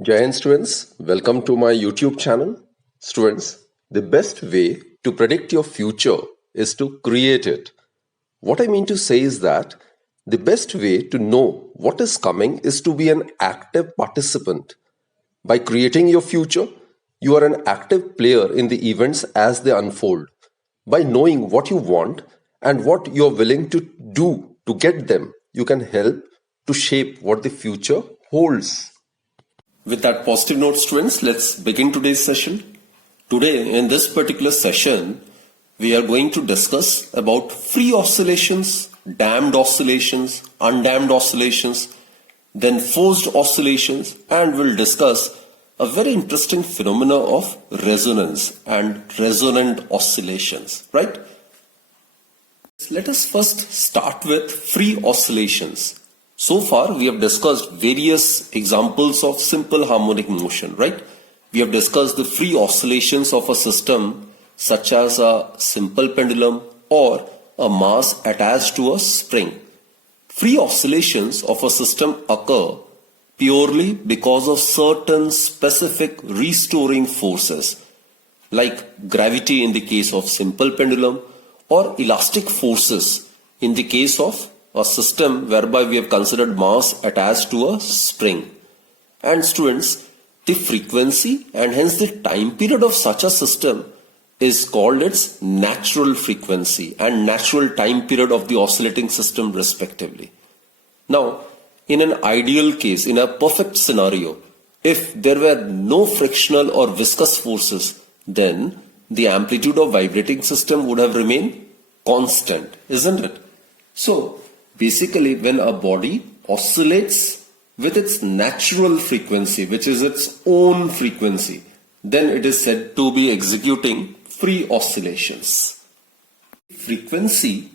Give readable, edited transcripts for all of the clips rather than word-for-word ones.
Jai Hind students, welcome to my YouTube channel. Students, the best way to predict your future is to create it. What I mean to say is that the best way to know what is coming is to be an active participant. By creating your future, you are an active player in the events as they unfold. By knowing what you want and what you're willing to do to get them, you can help to shape what the future holds. With that positive note, students, let's begin today's session. Today, in this particular session, we are going to discuss about free oscillations, damped oscillations, undamped oscillations, then forced oscillations, and we'll discuss a very interesting phenomena of resonance and resonant oscillations, right? Let us first start with free oscillations. So far, we have discussed various examples of simple harmonic motion, right? We have discussed the free oscillations of a system such as a simple pendulum or a mass attached to a spring. Free oscillations of a system occur purely because of certain specific restoring forces like gravity in the case of simple pendulum or elastic forces in the case of a system whereby we have considered mass attached to a spring. And students, the frequency and hence the time period of such a system is called its natural frequency and natural time period of the oscillating system respectively. Now, in an ideal case, in a perfect scenario, if there were no frictional or viscous forces, then the amplitude of vibrating system would have remained constant, isn't it? So, basically, when a body oscillates with its natural frequency, which is its own frequency, then it is said to be executing free oscillations. Frequency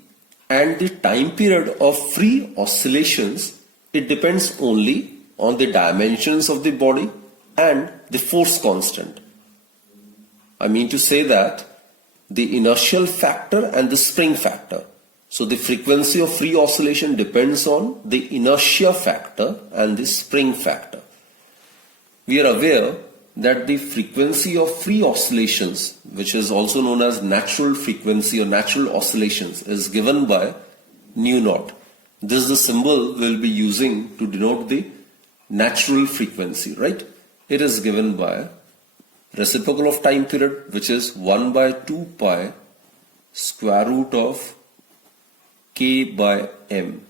and the time period of free oscillations, it depends only on the dimensions of the body and the force constant. I mean to say that the inertial factor and the spring factor. So the frequency of free oscillation depends on the inertia factor and the spring factor. We are aware that the frequency of free oscillations, which is also known as natural frequency or natural oscillations, is given by nu naught. This is the symbol we'll be using to denote the natural frequency, right? It is given by reciprocal of time period, which is 1 by 2 pi square root of K by M.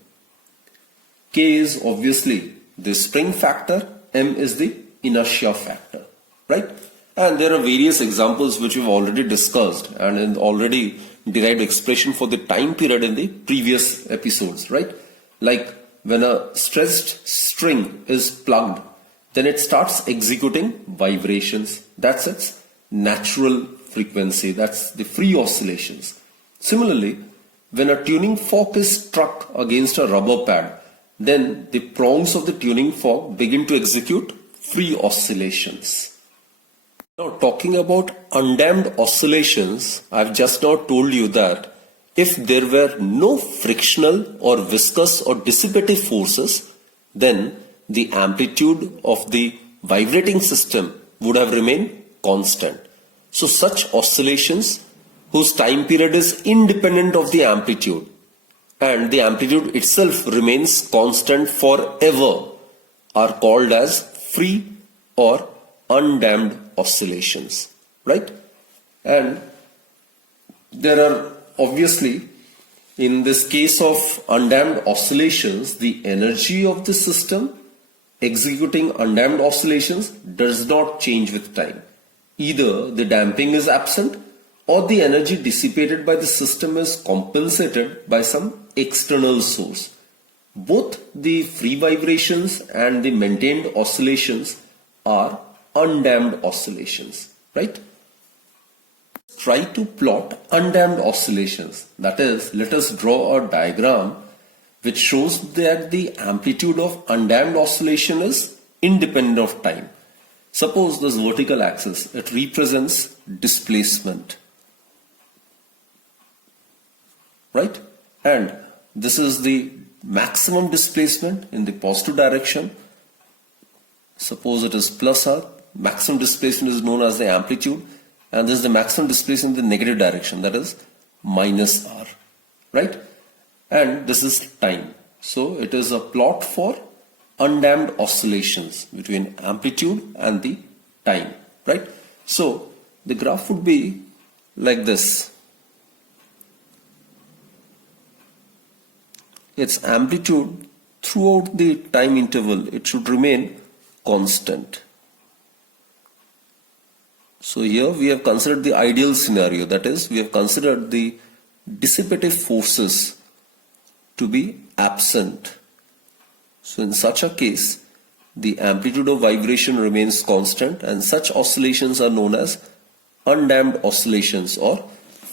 K is obviously the spring factor, M is the inertia factor, right? And there are various examples which we've already discussed and already derived expression for the time period in the previous episodes, right? Like when a stressed string is plugged, then it starts executing vibrations. That's its natural frequency. That's the free oscillations. Similarly, when a tuning fork is struck against a rubber pad, then the prongs of the tuning fork begin to execute free oscillations. Now, talking about undamped oscillations, I've just now told you that if there were no frictional or viscous or dissipative forces, then the amplitude of the vibrating system would have remained constant. So such oscillations whose time period is independent of the amplitude and the amplitude itself remains constant forever are called as free or undamped oscillations, right? And there are obviously, in this case of undamped oscillations, the energy of the system executing undamped oscillations does not change with time. Either the damping is absent or the energy dissipated by the system is compensated by some external source. Both the free vibrations and the maintained oscillations are undamped oscillations, right? Try to plot undamped oscillations. That is, let us draw a diagram which shows that the amplitude of undamped oscillation is independent of time. Suppose this vertical axis, it represents displacement, right? And this is the maximum displacement in the positive direction Suppose it is plus r. Maximum displacement is known as the amplitude, and this is the maximum displacement in the negative direction, that is minus r, right? And this is time. So it is a plot for undamped oscillations between amplitude and the time, right? So the graph would be like this. Its amplitude throughout the time interval, it should remain constant. So here we have considered the ideal scenario, that is, we have considered the dissipative forces to be absent. So in such a case, the amplitude of vibration remains constant, and such oscillations are known as undamped oscillations or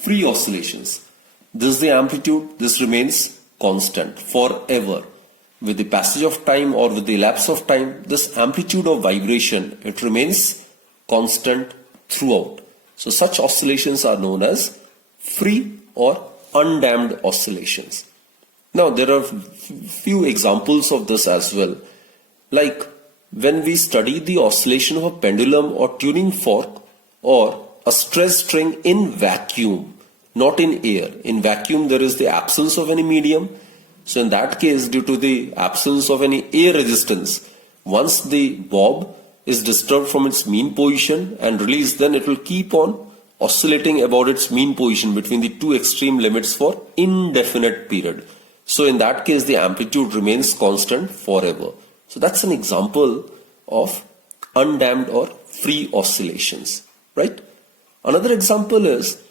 free oscillations. This is the amplitude, this remains constant forever. With the passage of time or with the lapse of time, this amplitude of vibration, it remains constant throughout. So such oscillations are known as free or undamped oscillations. Now there are few examples of this as well. Like when we study the oscillation of a pendulum or tuning fork or a stress string in vacuum, not in air. In vacuum there is the absence of any medium. So in that case, due to the absence of any air resistance, once the bob is disturbed from its mean position and released, then it will keep on oscillating about its mean position between the two extreme limits for indefinite period. So in that case, the amplitude remains constant forever. So that's an example of undamped or free oscillations, right? Another example is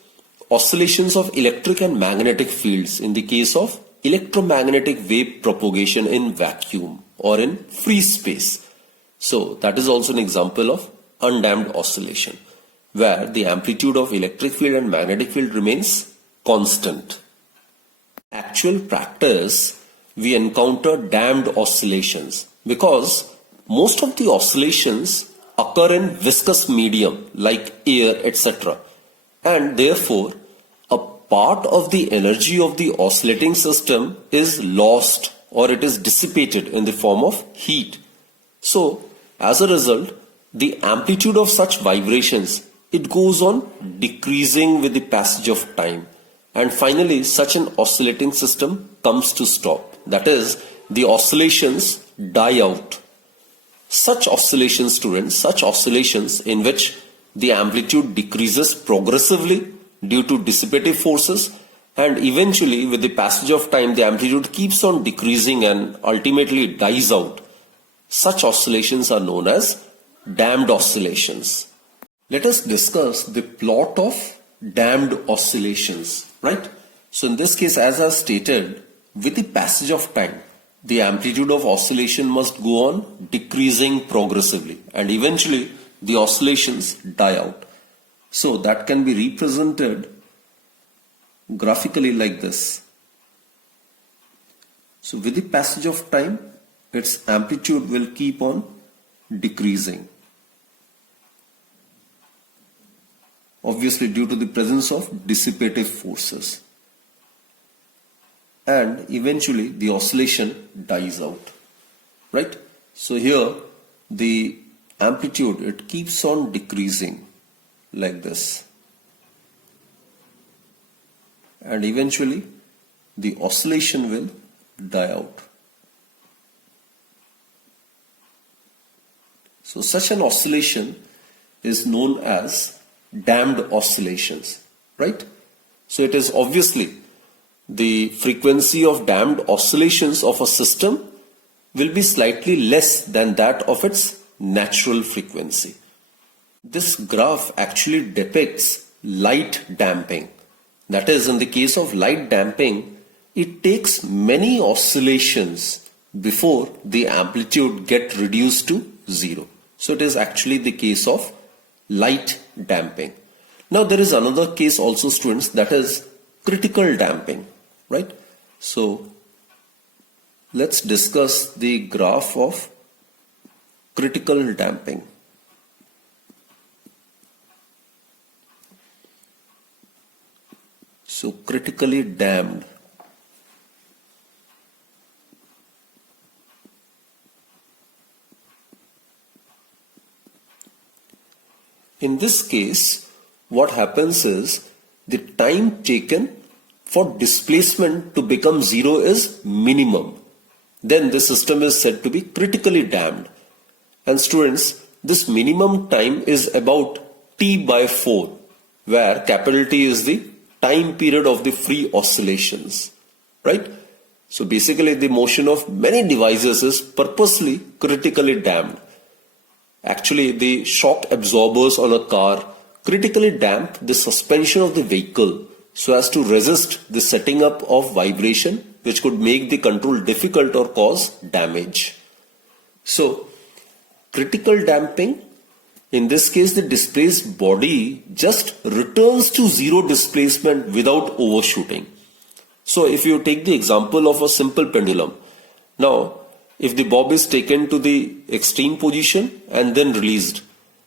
oscillations of electric and magnetic fields in the case of electromagnetic wave propagation in vacuum or in free space. So that is also an example of undamped oscillation, where the amplitude of electric field and magnetic field remains constant. Actual practice, we encounter damped oscillations because most of the oscillations occur in viscous medium like air, etc. And therefore, a part of the energy of the oscillating system is lost or it is dissipated in the form of heat. So, as a result, the amplitude of such vibrations, it goes on decreasing with the passage of time. And finally, such an oscillating system comes to stop. That is, the oscillations die out. Such oscillations, students, such oscillations in which the amplitude decreases progressively due to dissipative forces, and eventually with the passage of time the amplitude keeps on decreasing and ultimately dies out. Such oscillations are known as damped oscillations. Let us discuss the plot of damped oscillations, right? So in this case, as I stated, with the passage of time, the amplitude of oscillation must go on decreasing progressively and eventually the oscillations die out. So that can be represented graphically like this. So with the passage of time, its amplitude will keep on decreasing. Obviously due to the presence of dissipative forces. And eventually the oscillation dies out, right? So here the amplitude, it keeps on decreasing like this. And eventually the oscillation will die out. So such an oscillation is known as damped oscillations, right? So it is obviously the frequency of damped oscillations of a system will be slightly less than that of its natural frequency. This graph actually depicts light damping. That is, in the case of light damping, it takes many oscillations before the amplitude gets reduced to zero. So it is actually the case of light damping. Now there is another case also, students, that is critical damping, right? So let's discuss the graph of critical damping. So critically damped. In this case, what happens is the time taken for displacement to become zero is minimum. Then the system is said to be critically damped. And students, this minimum time is about T/4, where capital T is the time period of the free oscillations, right? So basically the motion of many devices is purposely critically damped. Actually, the shock absorbers on a car critically damp the suspension of the vehicle so as to resist the setting up of vibration which could make the control difficult or cause damage. So, critical damping, in this case the displaced body just returns to zero displacement without overshooting. So if you take the example of a simple pendulum, now if the bob is taken to the extreme position and then released,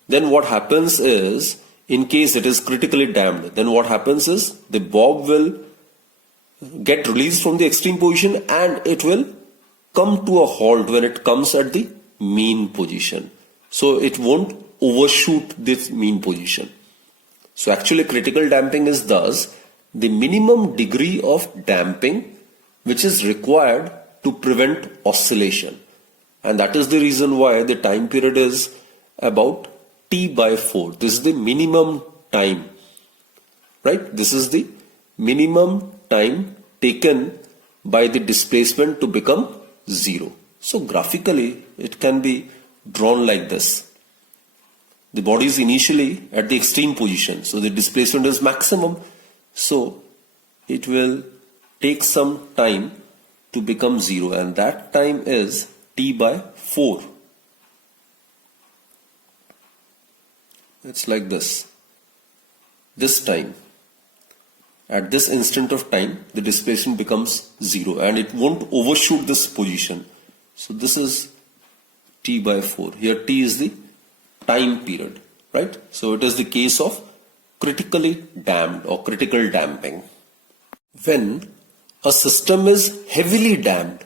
then what happens is, in case it is critically damped, then what happens is the bob will get released from the extreme position and it will come to a halt when it comes at the mean position. So it won't overshoot this mean position. So actually critical damping is thus the minimum degree of damping which is required to prevent oscillation. And that is the reason why the time period is about T/4. This is the minimum time, right? This is the minimum time taken by the displacement to become zero. So graphically it can be drawn like this. The body is initially at the extreme position, so the displacement is maximum. So it will take some time to become zero, and that time is T/4. It's like this. This time, at this instant of time, the displacement becomes zero and it won't overshoot this position. So this is T/4. Here T is the time period, right? So it is the case of critically damped or critical damping. When a system is heavily damped,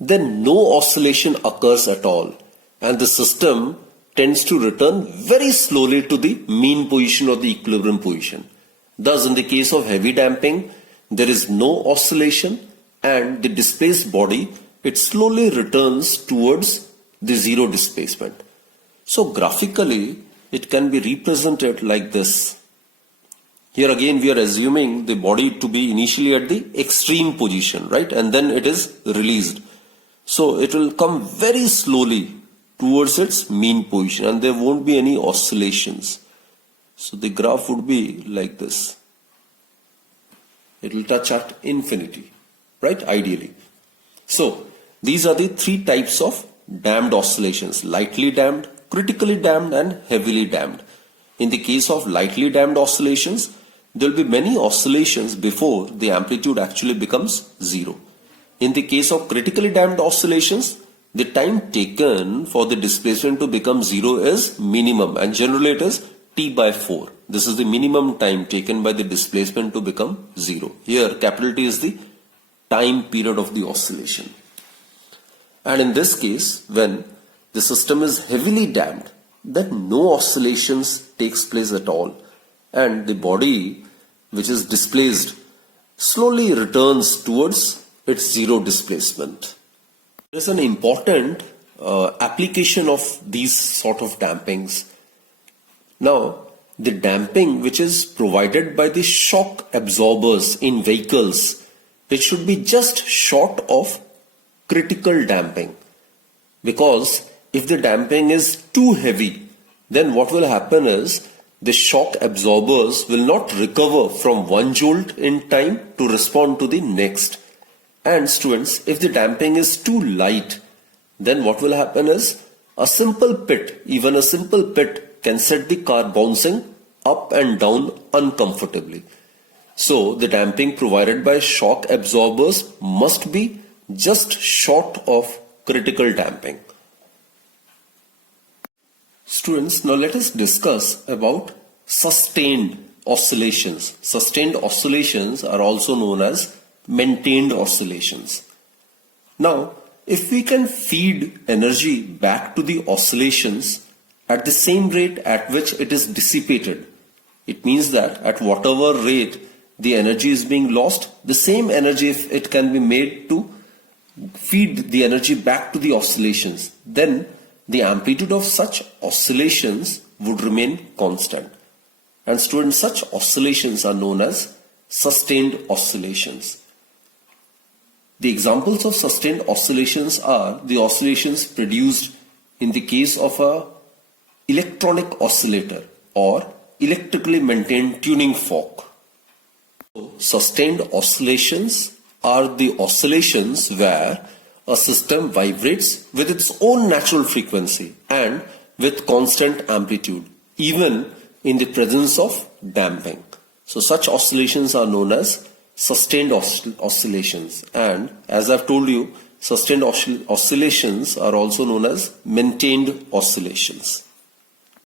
then no oscillation occurs at all and the system tends to return very slowly to the mean position or the equilibrium position. Thus, in the case of heavy damping, there is no oscillation and the displaced body, it slowly returns towards the zero displacement. So graphically, it can be represented like this. Here again, we are assuming the body to be initially at the extreme position, right? And then it is released. So it will come very slowly towards its mean position and there won't be any oscillations. So the graph would be like this. It will touch at infinity, right? Ideally. So these are the three types of damped oscillations: lightly damped, critically damped and heavily damped. In the case of lightly damped oscillations, there will be many oscillations before the amplitude actually becomes zero. In the case of critically damped oscillations, the time taken for the displacement to become zero is minimum and generally it is T/4. This is the minimum time taken by the displacement to become zero. Here capital T is the time period of the oscillation. And in this case, when the system is heavily damped, then no oscillations takes place at all and the body which is displaced slowly returns towards its zero displacement. There is an important application of these sort of dampings. Now, the damping which is provided by the shock absorbers in vehicles, it should be just short of critical damping, because if the damping is too heavy, then what will happen is the shock absorbers will not recover from one jolt in time to respond to the next. And students, if the damping is too light, then what will happen is a simple pit, even a simple pit can set the car bouncing up and down uncomfortably. So the damping provided by shock absorbers must be just short of critical damping. Students, now let us discuss about sustained oscillations. Sustained oscillations are also known as maintained oscillations. Now, if we can feed energy back to the oscillations at the same rate at which it is dissipated. It means that at whatever rate the energy is being lost, the same energy, if it can be made to feed the energy back to the oscillations, then the amplitude of such oscillations would remain constant. And students, such oscillations are known as sustained oscillations. The examples of sustained oscillations are the oscillations produced in the case of a electronic oscillator or electrically maintained tuning fork. Sustained oscillations are the oscillations where a system vibrates with its own natural frequency and with constant amplitude, even in the presence of damping. So such oscillations are known as sustained oscillations, and as I've told you, sustained oscillations are also known as maintained oscillations.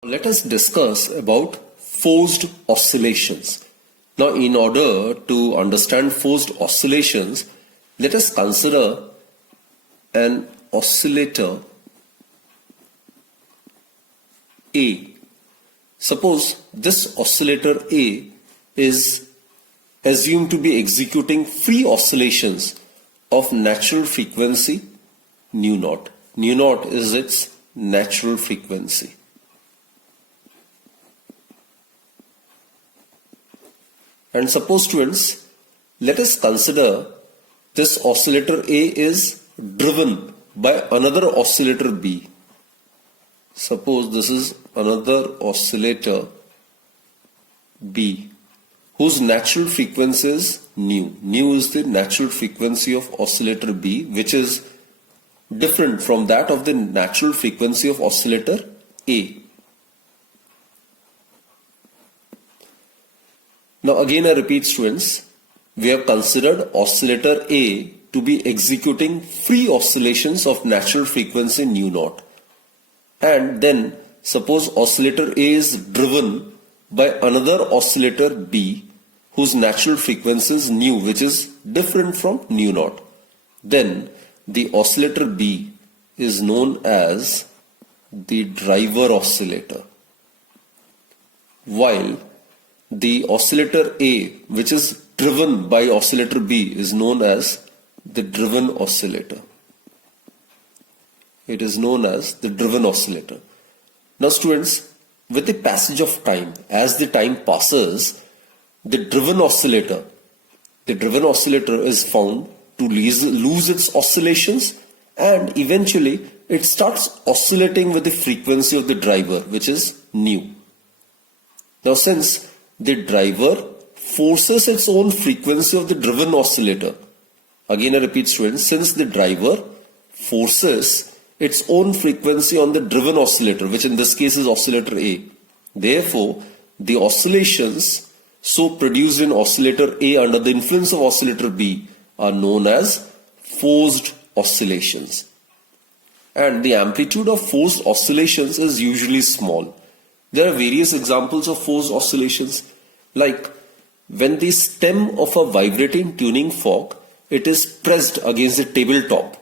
Let us discuss about forced oscillations. Now, in order to understand forced oscillations, let us consider an oscillator A. Suppose this oscillator A is assumed to be executing free oscillations of natural frequency nu naught. Nu naught is its natural frequency. And suppose, students, let us consider this oscillator A is driven by another oscillator B. Suppose this is another oscillator B whose natural frequency is nu. Nu is the natural frequency of oscillator B, which is different from that of the natural frequency of oscillator A. Now again I repeat, students, we have considered oscillator A to be executing free oscillations of natural frequency nu naught. And then suppose oscillator A is driven by another oscillator B whose natural frequency is nu, which is different from nu naught. Then the oscillator B is known as the driver oscillator, while the oscillator A, which is driven by oscillator B, is known as the driven oscillator. It is known as the driven oscillator. Now students, with the passage of time, as the time passes, the driven oscillator is found to lose its oscillations, and eventually it starts oscillating with the frequency of the driver, which is nu. Now since the driver forces its own frequency of the driven oscillator, again I repeat, students, since the driver forces its own frequency on the driven oscillator, which in this case is oscillator A, therefore the oscillations so produced in oscillator A under the influence of oscillator B are known as forced oscillations. And the amplitude of forced oscillations is usually small. There are various examples of forced oscillations, like when the stem of a vibrating tuning fork, it is pressed against the tabletop.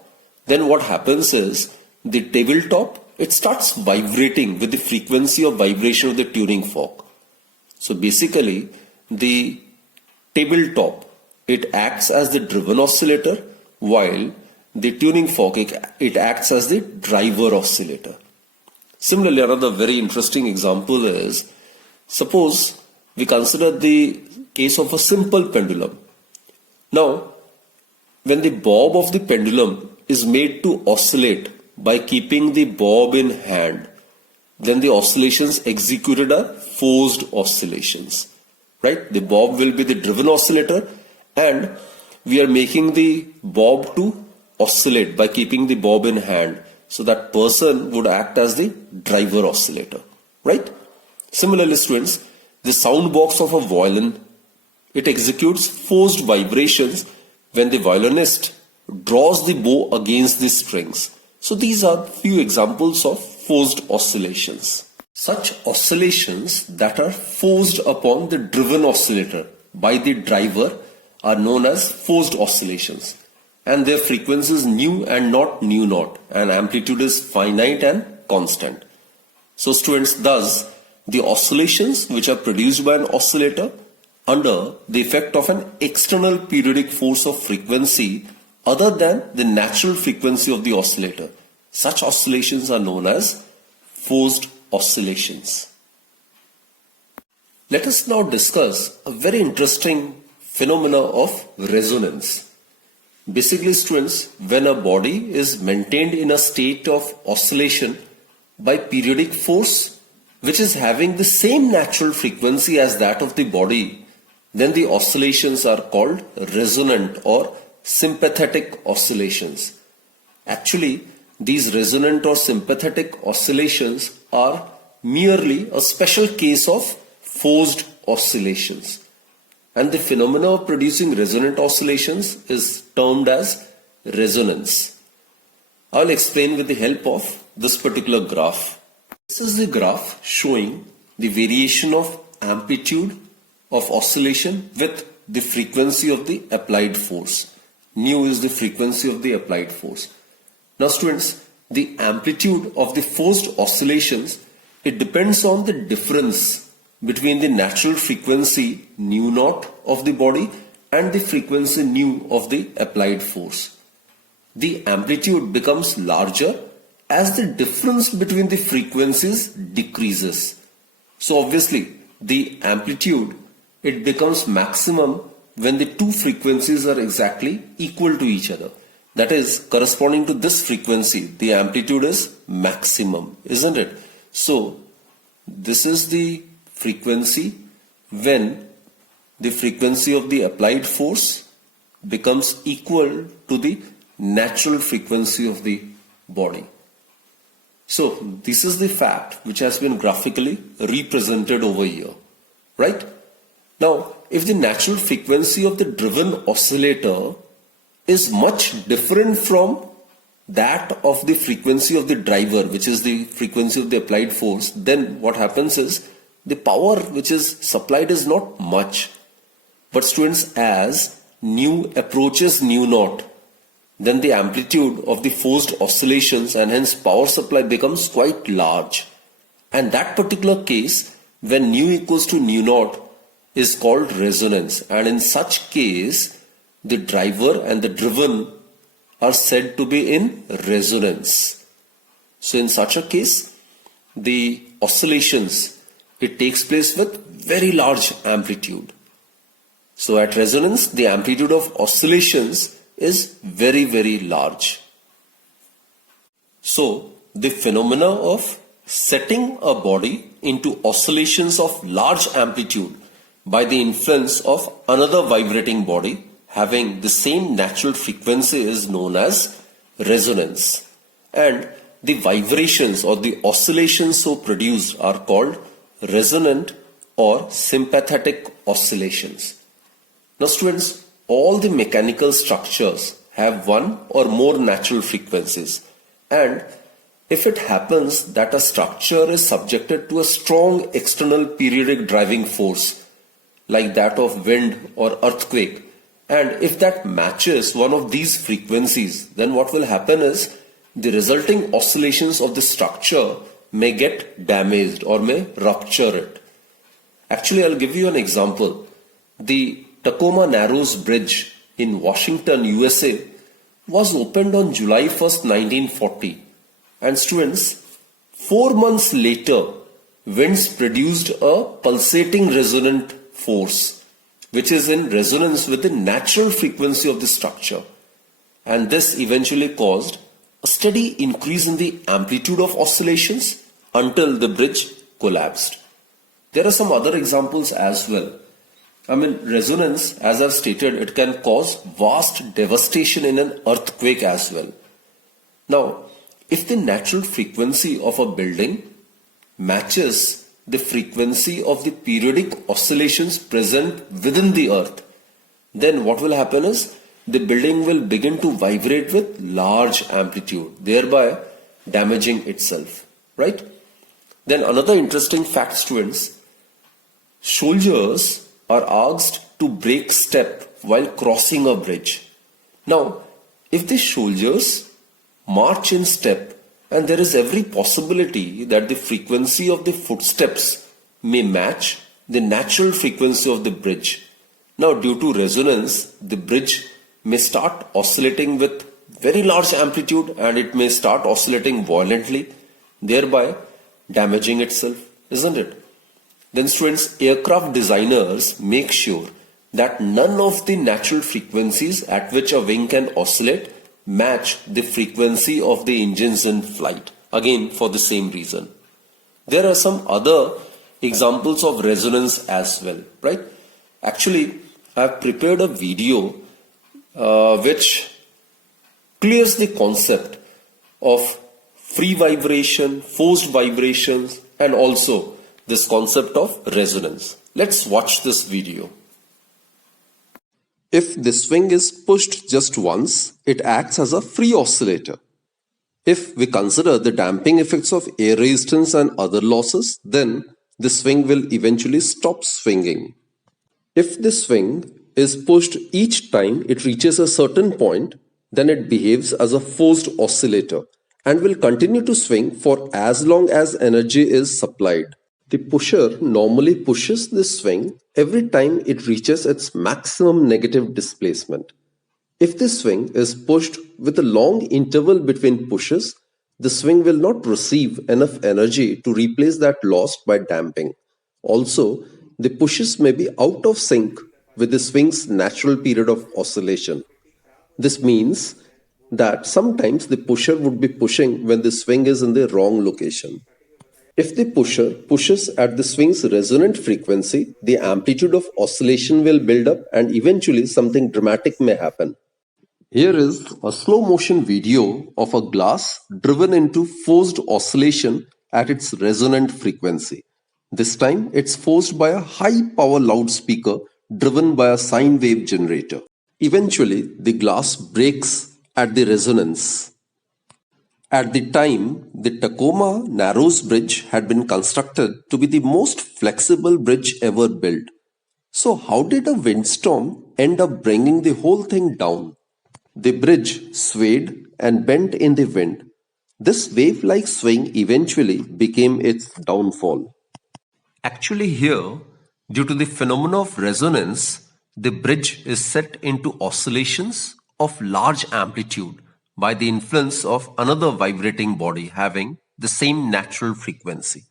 Then what happens is the tabletop, it starts vibrating with the frequency of vibration of the tuning fork. So basically the tabletop, it acts as the driven oscillator, while the tuning fork, it acts as the driver oscillator. Similarly, another very interesting example is, suppose we consider the case of a simple pendulum. Now, when the bob of the pendulum is made to oscillate by keeping the bob in hand, then the oscillations executed are forced oscillations, right? The bob will be the driven oscillator, and we are making the bob to oscillate by keeping the bob in hand. So that person would act as the driver oscillator, right? Similarly, students, the sound box of a violin, it executes forced vibrations when the violinist draws the bow against the strings. So these are few examples of forced oscillations. Such oscillations that are forced upon the driven oscillator by the driver are known as forced oscillations. And their frequency is nu and not nu naught, and amplitude is finite and constant. So students, thus the oscillations which are produced by an oscillator under the effect of an external periodic force of frequency other than the natural frequency of the oscillator, such oscillations are known as forced oscillations. Let us now discuss a very interesting phenomena of resonance. Basically students, when a body is maintained in a state of oscillation by periodic force which is having the same natural frequency as that of the body, then the oscillations are called resonant or sympathetic oscillations. Actually, these resonant or sympathetic oscillations are merely a special case of forced oscillations. And the phenomena of producing resonant oscillations is termed as resonance. I'll explain with the help of this particular graph. This is the graph showing the variation of amplitude of oscillation with the frequency of the applied force. Nu is the frequency of the applied force. Now students, the amplitude of the forced oscillations, it depends on the difference between the natural frequency nu naught of the body and the frequency nu of the applied force. The amplitude becomes larger as the difference between the frequencies decreases. So obviously the amplitude, it becomes maximum when the two frequencies are exactly equal to each other. That is, corresponding to this frequency, the amplitude is maximum, isn't it? So this is the frequency when the frequency of the applied force becomes equal to the natural frequency of the body. So this is the fact which has been graphically represented over here, right? Now, if the natural frequency of the driven oscillator is much different from that of the frequency of the driver, which is the frequency of the applied force, then what happens is the power which is supplied is not much. But students, as nu approaches nu naught, then the amplitude of the forced oscillations and hence power supply becomes quite large. And that particular case, when nu equals to nu naught, is called resonance. And in such case, the driver and the driven are said to be in resonance. So in such a case, the oscillations, it takes place with very large amplitude. So at resonance, the amplitude of oscillations is very, very large. So the phenomena of setting a body into oscillations of large amplitude by the influence of another vibrating body having the same natural frequency is known as resonance. And the vibrations or the oscillations so produced are called resonant or sympathetic oscillations. Now students, all the mechanical structures have one or more natural frequencies, and if it happens that a structure is subjected to a strong external periodic driving force like that of wind or earthquake, and if that matches one of these frequencies, then what will happen is the resulting oscillations of the structure may get damaged or may rupture it. Actually, I'll give you an example. The Tacoma Narrows Bridge in Washington, USA was opened on July 1st, 1940. And students, 4 months later, winds produced a pulsating resonant force, which is in resonance with the natural frequency of the structure. And this eventually caused a steady increase in the amplitude of oscillations until the bridge collapsed. There are some other examples as well. Resonance, as I've stated, it can cause vast devastation in an earthquake as well. Now, if the natural frequency of a building matches the frequency of the periodic oscillations present within the earth, then what will happen is the building will begin to vibrate with large amplitude, thereby damaging itself, right? Then another interesting fact, students, soldiers are asked to break step while crossing a bridge. Now, if the soldiers march in step and there is every possibility that the frequency of the footsteps may match the natural frequency of the bridge. Now, due to resonance, the bridge may start oscillating with very large amplitude and it may start oscillating violently, thereby damaging itself, isn't it? Then students, aircraft designers make sure that none of the natural frequencies at which a wing can oscillate match the frequency of the engines in flight. Again, for the same reason. There are some other examples of resonance as well, right? Actually, I have prepared a video which clears the concept of free vibration, forced vibrations, and also this concept of resonance. Let's watch this video. If the swing is pushed just once, it acts as a free oscillator. If we consider the damping effects of air resistance and other losses, then the swing will eventually stop swinging. If the swing is pushed each time it reaches a certain point, then it behaves as a forced oscillator and will continue to swing for as long as energy is supplied. The pusher normally pushes the swing every time it reaches its maximum negative displacement. If the swing is pushed with a long interval between pushes, the swing will not receive enough energy to replace that lost by damping. Also, the pushes may be out of sync with the swing's natural period of oscillation. This means that sometimes the pusher would be pushing when the swing is in the wrong location. If the pusher pushes at the swing's resonant frequency, the amplitude of oscillation will build up and eventually something dramatic may happen. Here is a slow motion video of a glass driven into forced oscillation at its resonant frequency. This time it's forced by a high power loudspeaker driven by a sine wave generator. Eventually the glass breaks at the resonance. At the time, the Tacoma Narrows Bridge had been constructed to be the most flexible bridge ever built. So how did a windstorm end up bringing the whole thing down? The bridge swayed and bent in the wind. This wave-like swing eventually became its downfall. Actually here, due to the phenomena of resonance, the bridge is set into oscillations of large amplitude by the influence of another vibrating body having the same natural frequency.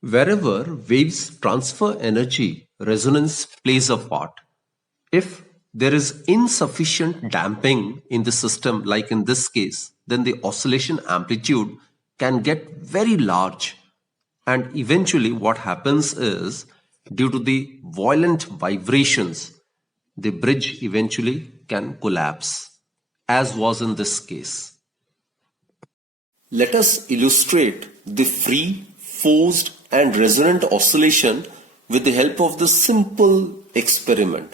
Wherever waves transfer energy, resonance plays a part. If there is insufficient damping in the system, like in this case, then the oscillation amplitude can get very large. And eventually what happens is, due to the violent vibrations, the bridge eventually can collapse, as was in this case. Let us illustrate the free, forced and resonant oscillation with the help of this simple experiment.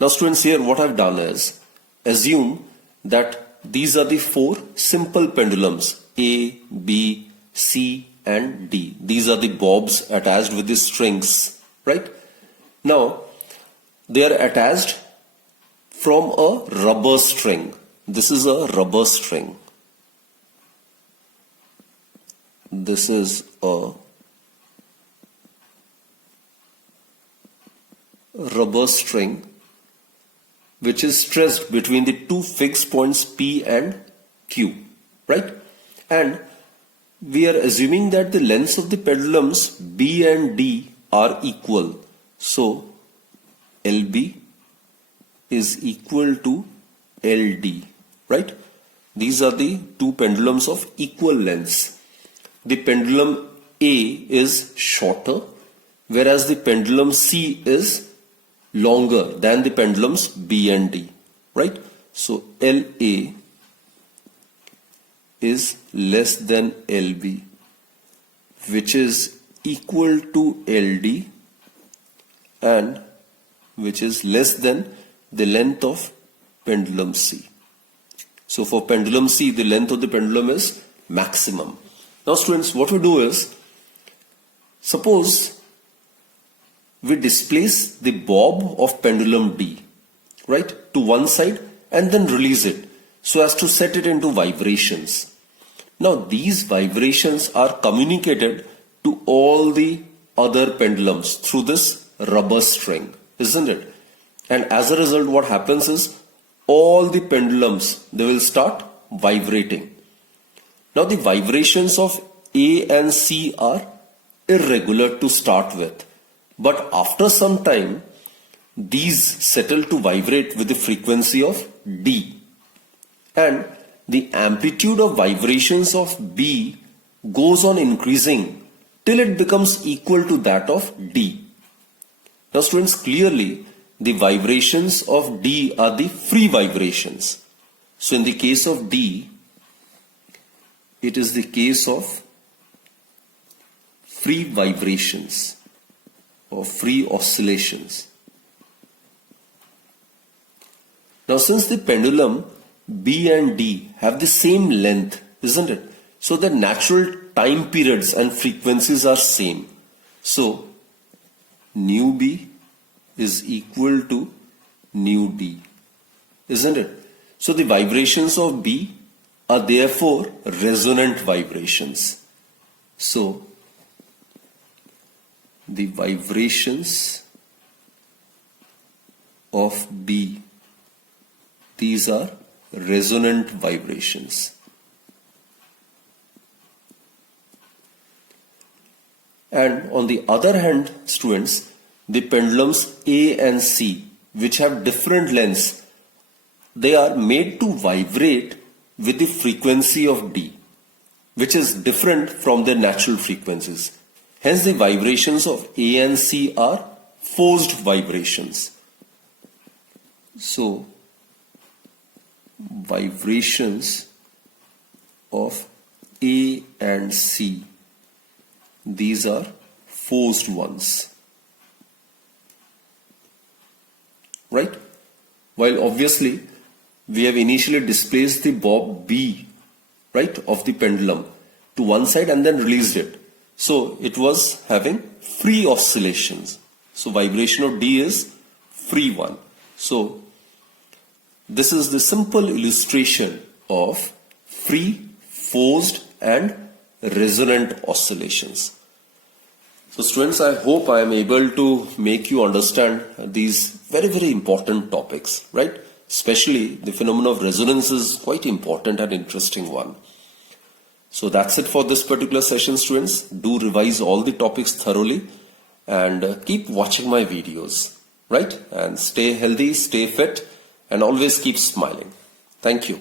Now students, here what I've done is, assume that these are the four simple pendulums A, B, C and D. These are the bobs attached with the strings, right? Now they are attached from a rubber string. This is a rubber string. This is a rubber string which is stressed between the two fixed points P and Q, right? And we are assuming that the lengths of the pendulums B and D are equal. So LB is equal to LD, right? These are the two pendulums of equal lengths. The pendulum A is shorter, whereas the pendulum C is longer than the pendulums B and D, right? So LA is less than LB, which is equal to LD and which is less than the length of pendulum C. So for pendulum C, the length of the pendulum is maximum. Now students, what we do is, suppose we displace the bob of pendulum D, right, to one side and then release it so as to set it into vibrations. Now these vibrations are communicated to all the other pendulums through this rubber string, isn't it? And as a result, what happens is all the pendulums, they will start vibrating. Now the vibrations of A and C are irregular to start with, but after some time these settle to vibrate with the frequency of D, and the amplitude of vibrations of B goes on increasing till it becomes equal to that of D. Now students, clearly the vibrations of D are the free vibrations. So in the case of D, it is the case of free vibrations or free oscillations. Now since the pendulum B and D have the same length, isn't it? So the natural time periods and frequencies are same. So nu B is equal to nu D, isn't it? So the vibrations of B are therefore resonant vibrations. So the vibrations of B, these are resonant vibrations. And on the other hand, students, the pendulums A and C, which have different lengths, they are made to vibrate with the frequency of D, which is different from their natural frequencies. Hence the vibrations of A and C are forced vibrations. So vibrations of A and C, these are forced ones, right? While obviously we have initially displaced the bob B, right, of the pendulum to one side and then released it. So it was having free oscillations. So vibration of D is free one. So this is the simple illustration of free, forced and resonant oscillations. So students, I hope I am able to make you understand these very, very important topics, right? Especially the phenomenon of resonance is quite important and interesting one. So that's it for this particular session, students. Do revise all the topics thoroughly and keep watching my videos, right? And stay healthy, stay fit, and always keep smiling. Thank you.